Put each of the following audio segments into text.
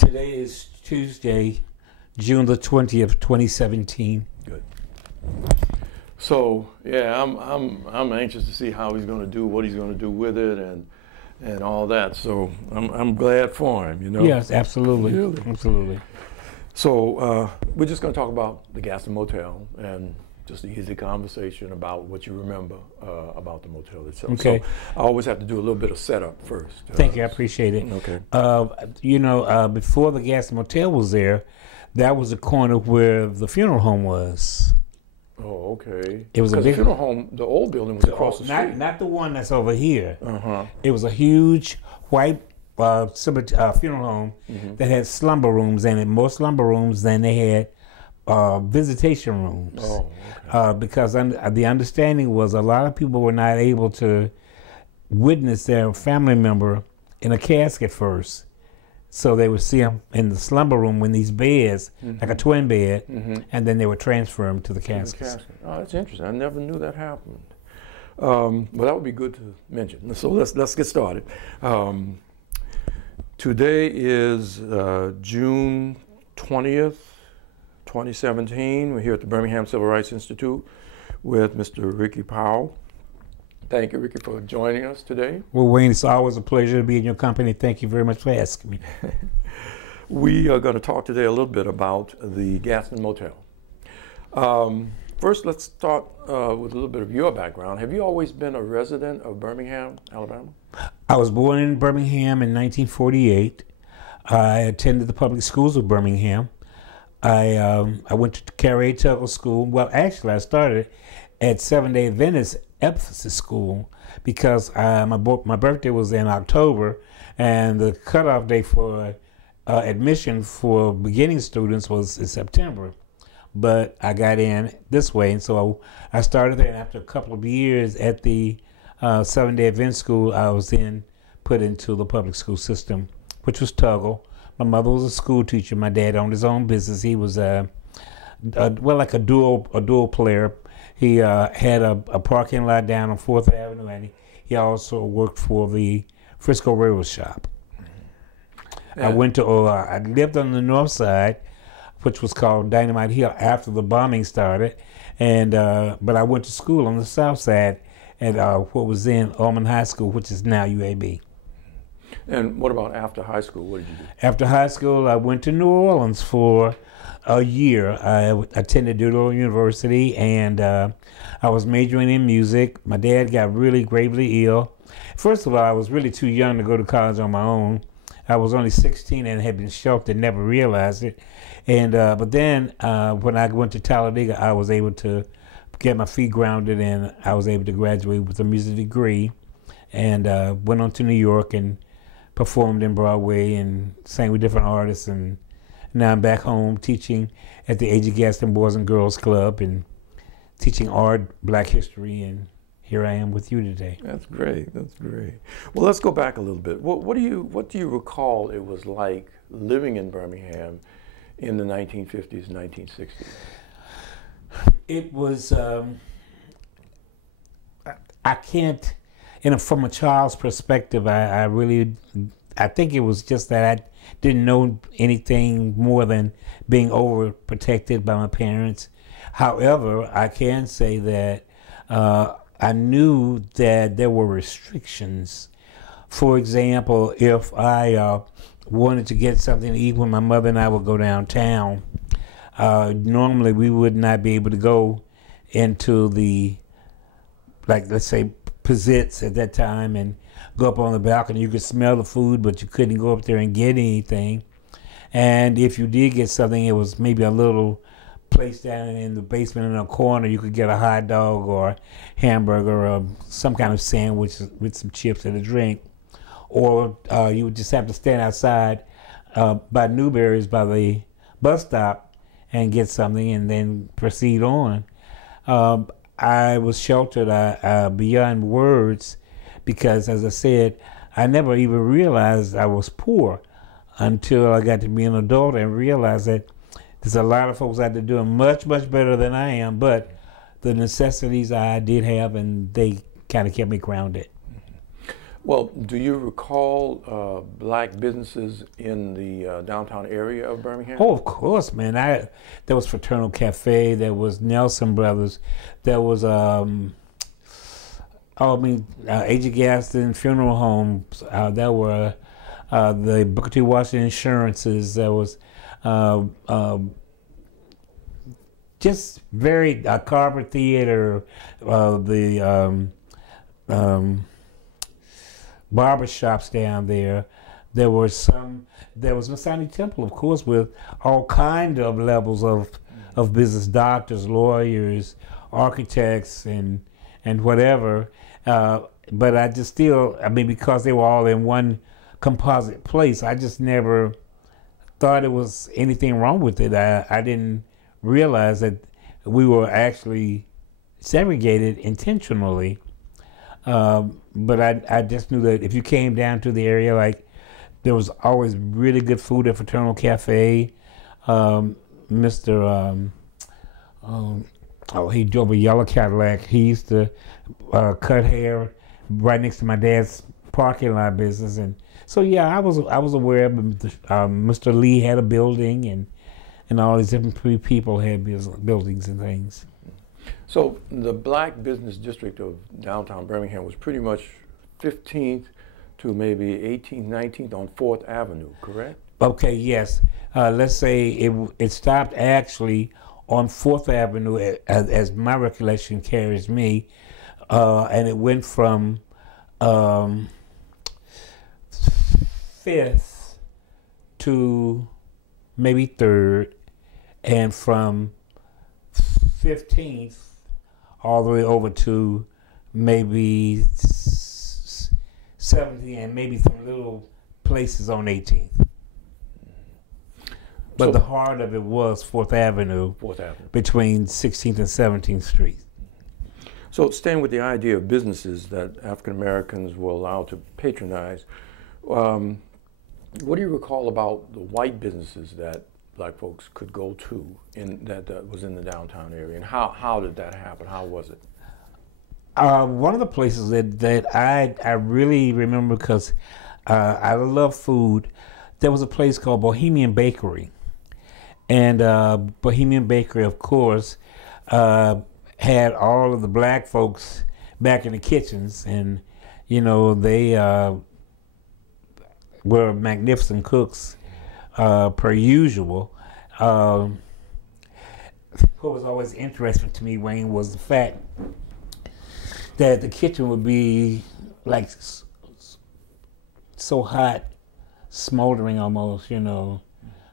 Today is Tuesday, June the 20th, 2017. Good. So yeah, I'm anxious to see how he's going to do, what he's going to do with it, and all that. So I'm glad for him. You know. Yes, absolutely, Really? absolutely. So we're just going to talk about the Gaston Motel and just an easy conversation about what you remember about the motel itself. Okay. So I always have to do a little bit of setup first. Thank you, I appreciate it. Okay. Before the Gaston Motel was there, that was the corner where the funeral home was. Oh, okay. It was a the big funeral home. The old building was across the street. Not the one that's over here. Uh-huh. It was a huge white funeral home that had slumber rooms in it, more slumber rooms than they had visitation rooms. Oh, okay. Because the understanding was a lot of people were not able to witness their family member in a casket first. So they would see them in the slumber room in these beds, like a twin bed, and then they would transfer them to the casket. Oh, that's interesting. I never knew that happened. Well, that would be good to mention. So let's get started. Today is June 20th, 2017. We're here at the Birmingham Civil Rights Institute with Mr. Rickey Powell. Thank you, Rickey, for joining us today. Well, Wayne, it's always a pleasure to be in your company. Thank you very much for asking me. We are going to talk today a little bit about the Gaston Motel. First, let's start with a little bit of your background. Have you always been a resident of Birmingham, Alabama? I was born in Birmingham in 1948. I attended the public schools of Birmingham. I went to Carrier Tuggle School. Well, actually, I started at Seventh-day Adventist Ephesus School because my birthday was in October, and the cutoff date for admission for beginning students was in September. But I got in this way, and so I started there. And after a couple of years at the Seventh-day Adventist School, I was then put into the public school system, which was Tuggle. My mother was a school teacher. My dad owned his own business. He was like a dual player. He had a parking lot down on 4th Avenue, and he also worked for the Frisco Railroad Shop. Yeah. I lived on the north side, which was called Dynamite Hill after the bombing started, and but I went to school on the south side at what was then Almond High School, which is now UAB. And what about after high school? What did you do? After high school, I went to New Orleans for a year. I attended Dudley University, and I was majoring in music. My dad got really gravely ill. First of all, I was really too young to go to college on my own. I was only 16 and had been shocked and never realized it. And but then when I went to Talladega, I was able to get my feet grounded, and I was able to graduate with a music degree, and went on to New York and performed in Broadway and sang with different artists, and now I'm back home teaching at the A.G. Gaston Boys and Girls Club and teaching art, Black history, and here I am with you today. That's great. That's great. Well, let's go back a little bit. What do you recall it was like living in Birmingham in the 1950s, 1960s? It was I can't. From a child's perspective, I think it was just that I didn't know anything more than being overprotected by my parents. However, I can say that I knew that there were restrictions. For example, if I wanted to get something to eat when my mother and I would go downtown, normally we would not be able to go into the, like, let's say, Pizzitz at that time and go up on the balcony. You could smell the food, but you couldn't go up there and get anything. And if you did get something, it was maybe a little place down in the basement in a corner. You could get a hot dog or hamburger or some kind of sandwich with some chips and a drink. Or you would just have to stand outside by Newberry's by the bus stop and get something and then proceed on. I was sheltered beyond words because, as I said, I never even realized I was poor until I got to be an adult and realized that there's a lot of folks out there doing much, much better than I am, but the necessities I did have, and they kind of kept me grounded. Well, do you recall black businesses in the downtown area of Birmingham? Oh, of course, man. There was Fraternal Cafe. There was Nelson Brothers. There was Agent Gaston Funeral Homes. There were the Booker T. Washington Insurances. There was just very Carver Theater. The barber shops down there. There was Masonic Temple, of course, with all kind of levels of business, doctors, lawyers, architects, and whatever. But I just still, because they were all in one composite place, I just never thought it was anything wrong with it. I didn't realize that we were actually segregated intentionally. But I just knew that if you came down to the area, like, there was always really good food at Fraternal Cafe. He drove a yellow Cadillac. He used to cut hair right next to my dad's parking lot business, and so yeah, I was aware of Mr. Lee had a building, and all these different people had buildings and things. So the black business district of downtown Birmingham was pretty much 15th to maybe 18th, 19th on 4th Avenue, correct? Okay, yes. Let's say it stopped actually on 4th Avenue, as my recollection carries me, and it went from 5th to maybe 3rd, and from 15th all the way over to maybe 70th, and maybe some little places on 18th. But so, the heart of it was 4th Avenue, between 16th and 17th Street. So staying with the idea of businesses that African Americans were allowed to patronize, what do you recall about the white businesses that black folks could go to that was in the downtown area, and how did that happen? How was it? One of the places that I really remember, because I love food, there was a place called Bohemian Bakery. And Bohemian Bakery, of course, had all of the black folks back in the kitchens, and they were magnificent cooks per usual. What was always interesting to me, Wayne, was the fact that the kitchen would be like so hot, smoldering almost,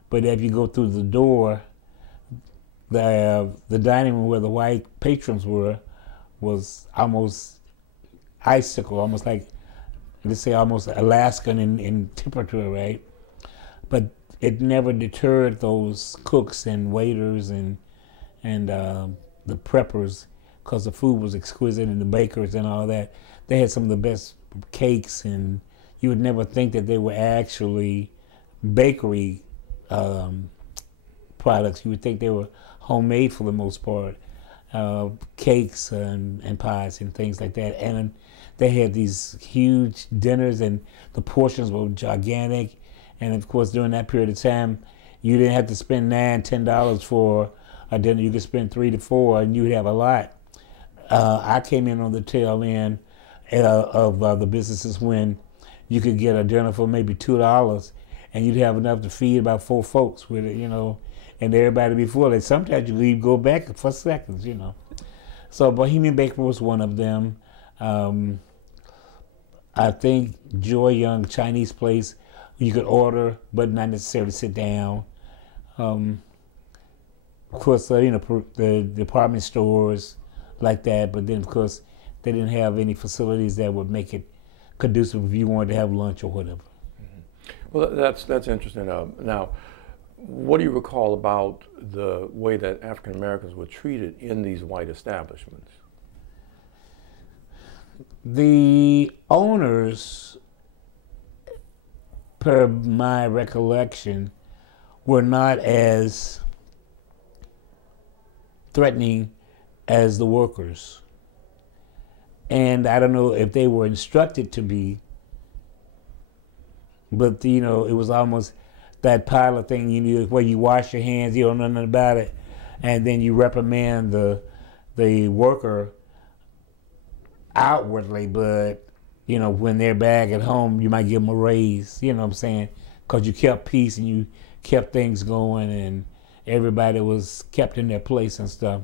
But if you go through the door, the dining room where the white patrons were was almost icicle, almost like, let's say, almost Alaskan in temperature, right? But it never deterred those cooks and waiters and the preppers, because the food was exquisite, and the bakers and all that. They had some of the best cakes, and you would never think that they were actually bakery products. You would think they were homemade for the most part, cakes and pies and things like that. And they had these huge dinners, and the portions were gigantic. And of course, during that period of time, you didn't have to spend $9, $10 for a dinner. You could spend $3 to $4, and you'd have a lot. I came in on the tail end of the businesses when you could get a dinner for maybe $2, and you'd have enough to feed about 4 folks with it, and everybody be full. And sometimes you go back for seconds, So Bohemian Bakery was one of them. I think Joy Young Chinese place, you could order, but not necessarily sit down. Of course, the department stores like that, but then of course they didn't have any facilities that would make it conducive if you wanted to have lunch or whatever. Well, that's interesting. Now, what do you recall about the way that African Americans were treated in these white establishments? The owners, per my recollection, were not as threatening as the workers. And I don't know if they were instructed to be but you know, it was almost that pilot thing, you know, where you wash your hands, you don't know nothing about it, and then you reprimand the worker outwardly, but you know, when they're back at home, you might give them a raise. You know what I'm saying? Because you kept peace and you kept things going, and everybody was kept in their place and stuff.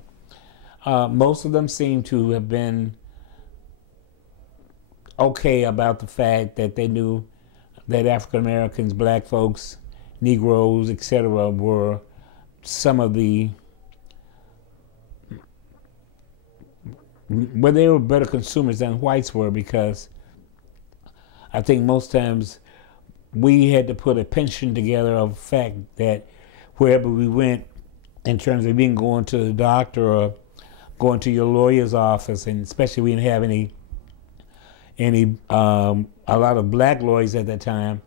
Most of them seem to have been okay about the fact that they knew that African Americans, black folks, Negroes, etc., were some of the, well, they were better consumers than whites were, because I think most times we had to put a pension together of the fact that wherever we went, in terms of even going to the doctor or going to your lawyer's office, and especially we didn't have a lot of black lawyers at that time,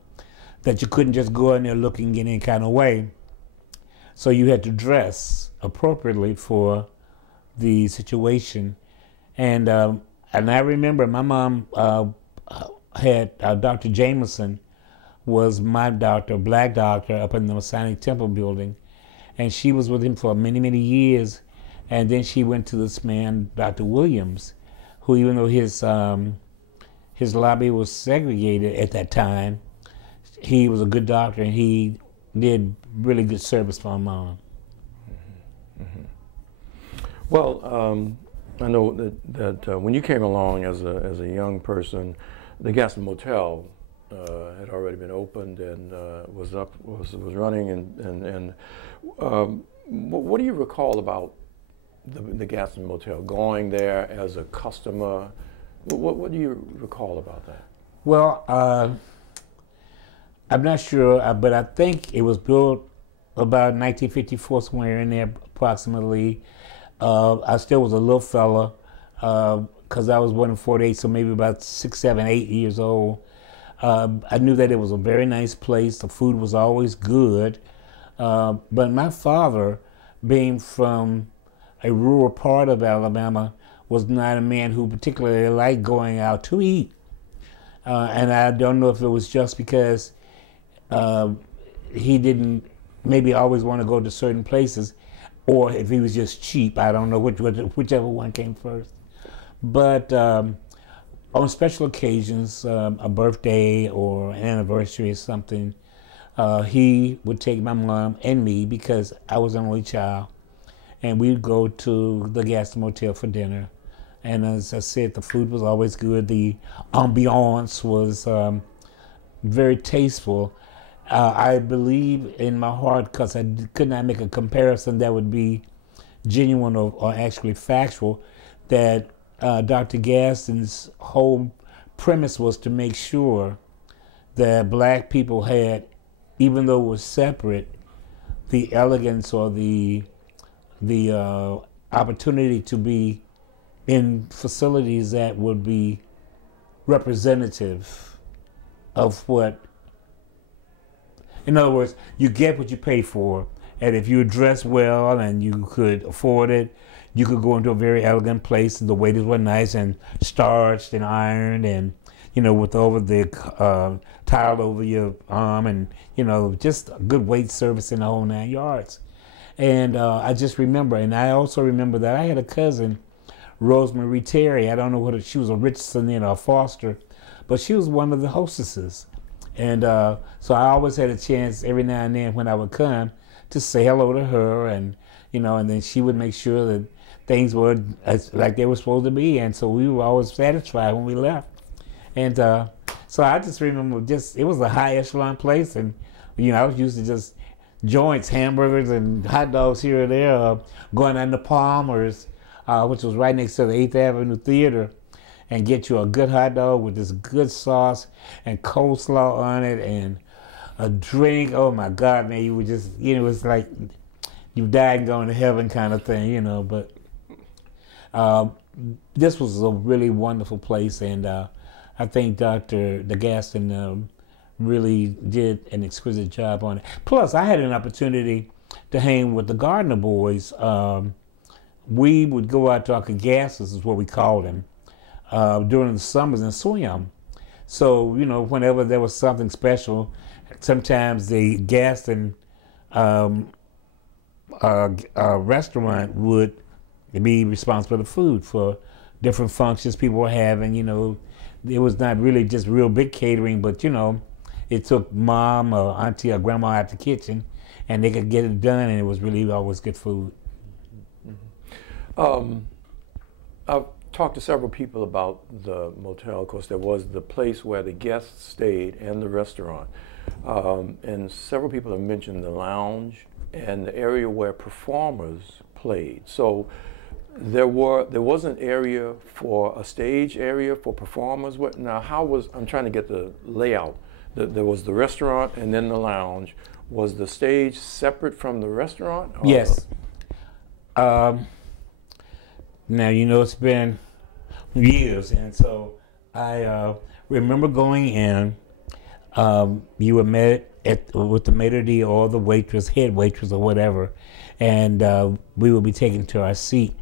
that you couldn't just go in there looking in any kind of way. So you had to dress appropriately for the situation. And I remember my mom had Dr. Jameson was my doctor, black doctor, up in the Masonic Temple building. And she was with him for many, many years. And then she went to this man, Dr. Williams, who, even though his lobby was segregated at that time, he was a good doctor, and he did really good service for my mom. Mm-hmm. Well, I know that when you came along as a young person, the Gaston Motel had already been opened and was running, and what do you recall about the Gaston Motel, going there as a customer? What do you recall about that? Well, I'm not sure, but I think it was built about 1954, somewhere in there approximately. I still was a little fella, because I was born in 48, so maybe about 6, 7, 8 years old. I knew that it was a very nice place. The food was always good. But my father, being from a rural part of Alabama, was not a man who particularly liked going out to eat. And I don't know if it was just because he didn't maybe always want to go to certain places, or if he was just cheap. I don't know whichever one came first. But on special occasions, a birthday or an anniversary or something, he would take my mom and me, because I was an only child, and we'd go to the Gaston Motel for dinner. And as I said, the food was always good. The ambiance was very tasteful. I believe in my heart, because I could not make a comparison that would be genuine or actually factual, that Dr. Gaston's whole premise was to make sure that black people had, even though it was separate, the elegance or the opportunity to be in facilities that would be representative of what, in other words, you get what you pay for, and if you dress well and you could afford it, you could go into a very elegant place, and the waiters were nice and starched and ironed, and you know, with over the towel over your arm, and you know, just a good wait service in the whole 9 yards. And I just remember, and I also remember that I had a cousin, Rosemary Terry. I don't know whether she was a Richardson or a Foster, but she was one of the hostesses. And so I always had a chance every now and then when I would come to say hello to her, and you know, and then she would make sure that things were like they were supposed to be, and so we were always satisfied when we left. And so I just remember, it was a high echelon place, and you know, I was used to just joints, hamburgers and hot dogs here or there, going down to Palmer's, which was right next to the 8th Avenue Theater, and get you a good hot dog with this good sauce and coleslaw on it and a drink. Oh my God, man, you would just, you know, it's like you died and going to heaven kind of thing, you know. But this was a really wonderful place, and I think Dr. Gaston really did an exquisite job on it. Plus, I had an opportunity to hang with the Gardner boys. We would go out to our gases, is what we called them, during the summers and swim. So, whenever there was something special, sometimes the Gaston restaurant would be responsible for the food for different functions people were having. It was not really just real big catering, but it took mom or auntie or grandma out the kitchen, and they could get it done, and it was really always good food. I've talked to several people about the motel. Of course, there was the place where the guests stayed and the restaurant. And several people have mentioned the lounge and the area where performers played. So there was an area for a stage area for performers. Now, I'm trying to get the layout. There was the restaurant and then the lounge. Was the stage separate from the restaurant? Yes. Now, it's been years, and so I remember going in. You were met with the maitre d' or the waitress, head waitress or whatever, and we would be taken to our seat.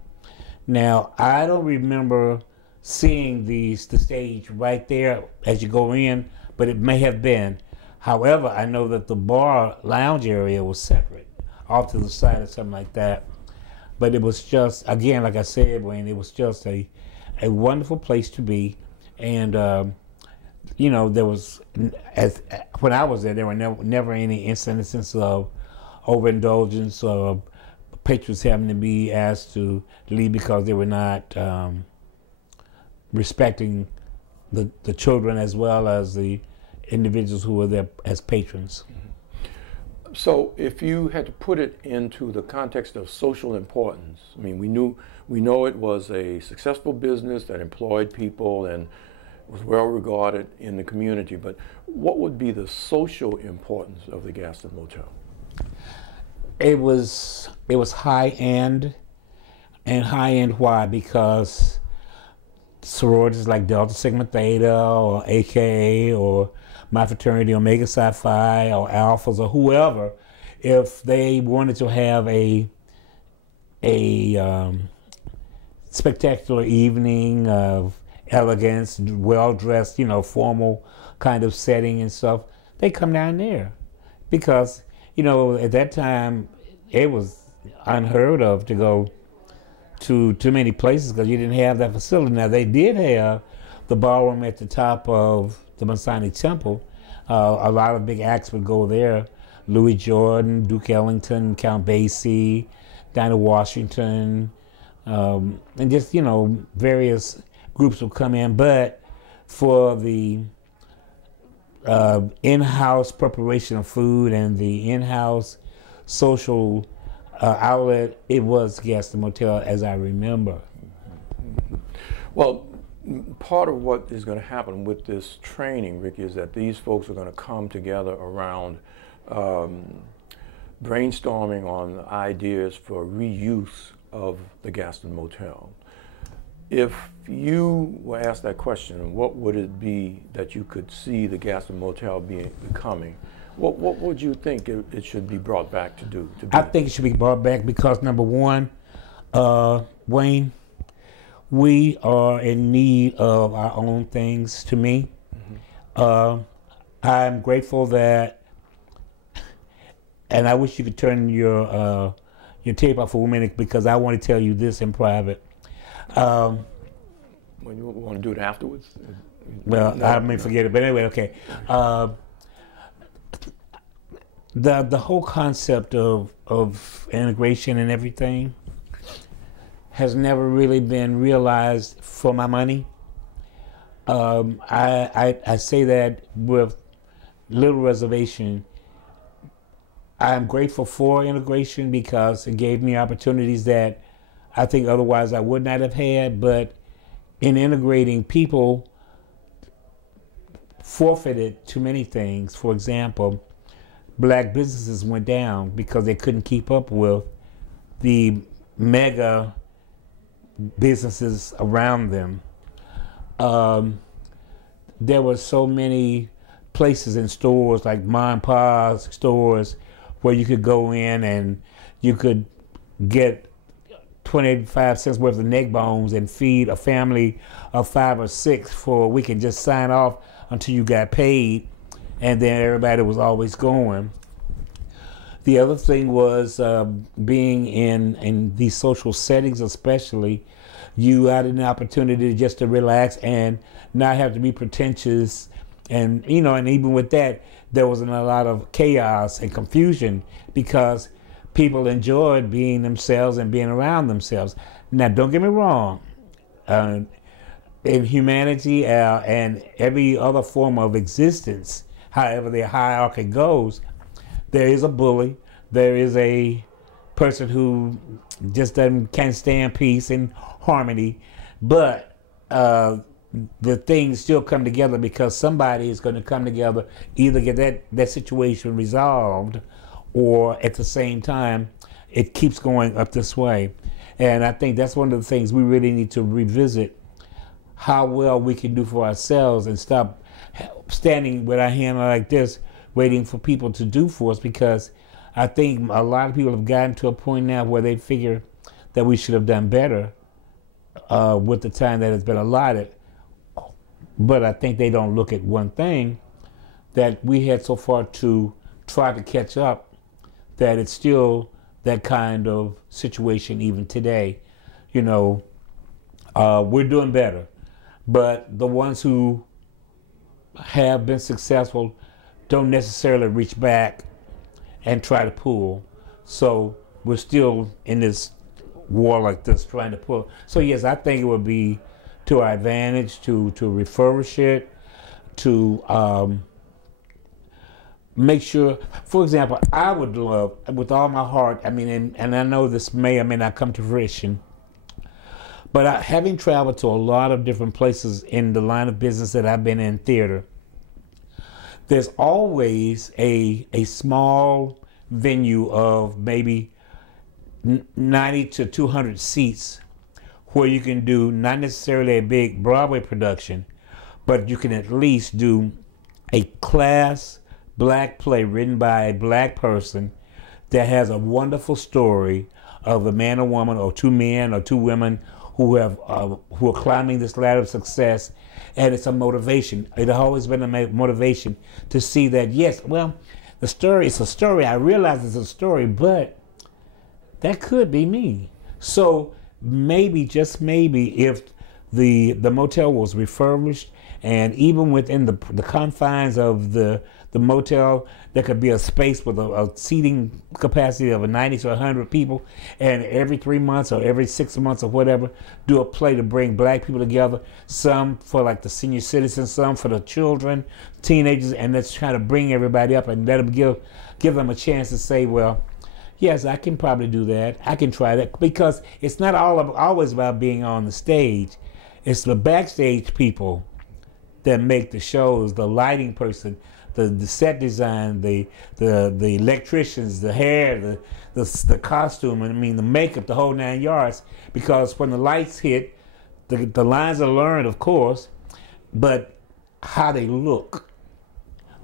Now, I don't remember seeing the stage right there as you go in, but it may have been. However, I know that the bar lounge area was separate, off to the side or something like that. But it was just, again, like I said, Wayne, it was just a wonderful place to be. And, there was, when I was there were never any instances of overindulgence or patrons having to be asked to leave because they were not respecting the children as well as the individuals who were there as patrons. So if you had to put it into the context of social importance, I mean, we know it was a successful business that employed people and was well regarded in the community, but what would be the social importance of the Gaston Motel? It was high end, and high end why? Because sororities like Delta Sigma Theta or AKA or my fraternity, Omega Psi Phi or Alphas or whoever, if they wanted to have a spectacular evening of elegance, well-dressed, formal kind of setting and stuff, they come down there. Because, at that time, it was unheard of to go to too many places because you didn't have that facility. Now, they did have the ballroom at the top of the Masonic Temple. A lot of big acts would go there. Louis Jordan, Duke Ellington, Count Basie, Dinah Washington, and just, various groups would come in. But for the in-house preparation of food and the in-house social outlet, it was Gaston Motel, as I remember. Well, part of what is going to happen with this training, Rickey, is that these folks are going to come together around brainstorming on ideas for reuse of the Gaston Motel. If you were asked that question, what would it be that you could see the Gaston Motel becoming? What would you think it should be brought back to do? I think it should be brought back because, number one, Wayne, we are in need of our own things, to me. Mm-hmm. I'm grateful that, and I wish you could turn your tape off for a minute because I want to tell you this in private. When you want to do it afterwards? Well, no, I may forget it, but anyway, okay. The whole concept of integration and everything has never really been realized for my money. I say that with little reservation. I'm grateful for integration because it gave me opportunities that I think otherwise I would not have had, but in integrating, people forfeited too many things. For example, black businesses went down because they couldn't keep up with the mega businesses around them. There were so many places and stores like mom and pa's stores where you could go in and you could get 25 cents worth of neck bones and feed a family of 5 or 6 for a week and just sign off until you got paid, and then everybody was always going. The other thing was being in these social settings, especially, you had an opportunity just to relax and not have to be pretentious, and and even with that, there wasn't a lot of chaos and confusion because people enjoyed being themselves and being around themselves. Now, don't get me wrong. In humanity and every other form of existence, however the hierarchy goes, there is a bully. There is a person who just can't stand peace and harmony. But the things still come together because somebody is going to come together, either get that situation resolved, or at the same time, it keeps going up this way. And I think that's one of the things we really need to revisit, how well we can do for ourselves and stop standing with our hand like this, waiting for people to do for us, because I think a lot of people have gotten to a point now where they figure that we should have done better with the time that has been allotted. But I think they don't look at one thing, that we had so far to try to catch up, that it's still that kind of situation even today. We're doing better. But the ones who have been successful don't necessarily reach back and try to pull. So we're still in this war like this, trying to pull. So yes, I think it would be to our advantage to refurbish it, to make sure. For example, I would love, with all my heart, and I know this may or may not come to fruition, but having traveled to a lot of different places in the line of business that I've been in, theater, there's always a small venue of maybe 90 to 200 seats where you can do not necessarily a big Broadway production, but you can at least do a class black play written by a black person that has a wonderful story of a man or woman, or two men or two women who are climbing this ladder of success, and it's a motivation. It has always been a motivation to see that, yes, well, the story is a story. I realize it's a story, but that could be me. So maybe, just maybe, if the motel was refurbished, and even within the confines of the motel, there could be a space with a seating capacity of 90 to 100 people, and every 3 months or every 6 months or whatever, do a play to bring black people together, some for like the senior citizens, some for the children, teenagers, and let's try to bring everybody up and let them give them a chance to say, well, yes, I can probably do that. I can try that, because it's not always about being on the stage. It's the backstage people that make the shows, the lighting person, the set design, the electricians, the hair, the costume, the makeup, the whole 9 yards. Because when the lights hit, the lines are learned, of course, but how they look,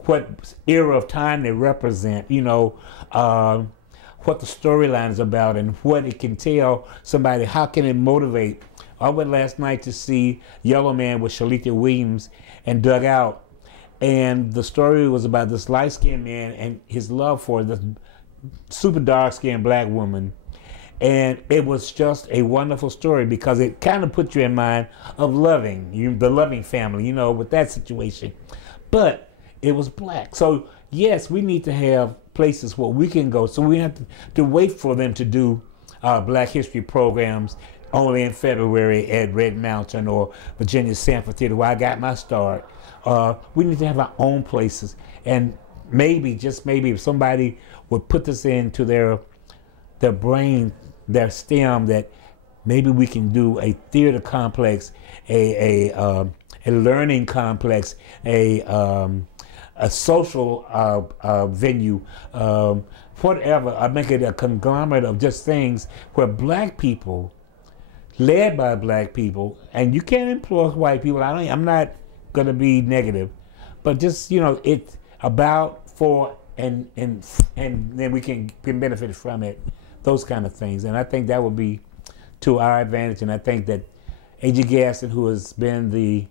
what era of time they represent, what the storyline is about, and what it can tell somebody, how can it motivate. I went last night to see Yellow Man with Shalita Williams and Dug Out. And the story was about this light-skinned man and his love for this super dark-skinned black woman. And it was just a wonderful story, because it kind of put you in mind of the Loving family, with that situation. But it was black. So, yes, we need to have places where we can go. So we have to wait for them to do Black History programs only in February at Red Mountain or Virginia Sanford Theater, where I got my start. We need to have our own places. And maybe, just maybe, if somebody would put this into their brain, their STEM, that maybe we can do a theater complex, a learning complex, a social venue, whatever. I make it a conglomerate of just things where black people, led by black people, and you can't employ white people. I'm not going to be negative, but just it's about, for, and then we can benefit from it. Those kind of things, and I think that would be to our advantage. And I think that A.G. Gaston, who has been the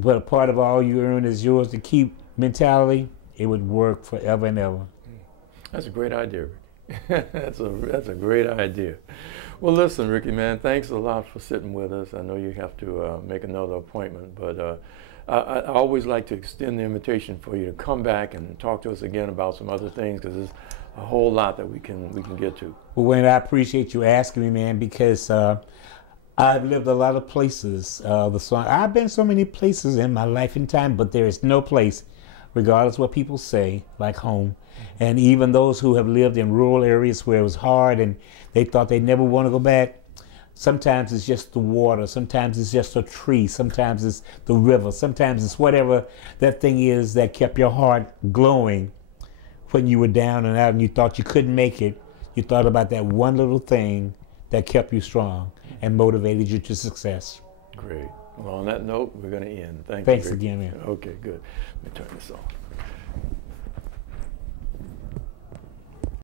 but a part of all you earn is yours to keep mentality, it would work forever and ever. That's a great idea, Ricky. That's a great idea. Well, listen, Ricky, man, thanks a lot for sitting with us. I know you have to make another appointment, but I always like to extend the invitation for you to come back and talk to us again about some other things, because there's a whole lot that we can get to. Well, Wayne, I appreciate you asking me, man, because I've lived a lot of places. I've been so many places in my life and time, but there is no place, regardless what people say, like home. And even those who have lived in rural areas where it was hard and they thought they'd never want to go back, sometimes it's just the water, sometimes it's just a tree, sometimes it's the river, sometimes it's whatever that thing is that kept your heart glowing when you were down and out and you thought you couldn't make it. You thought about that one little thing that kept you strong and motivated you to success. Great. Well, on that note, we're going to end. Thanks you, again, man. Okay, good. Let me turn this on.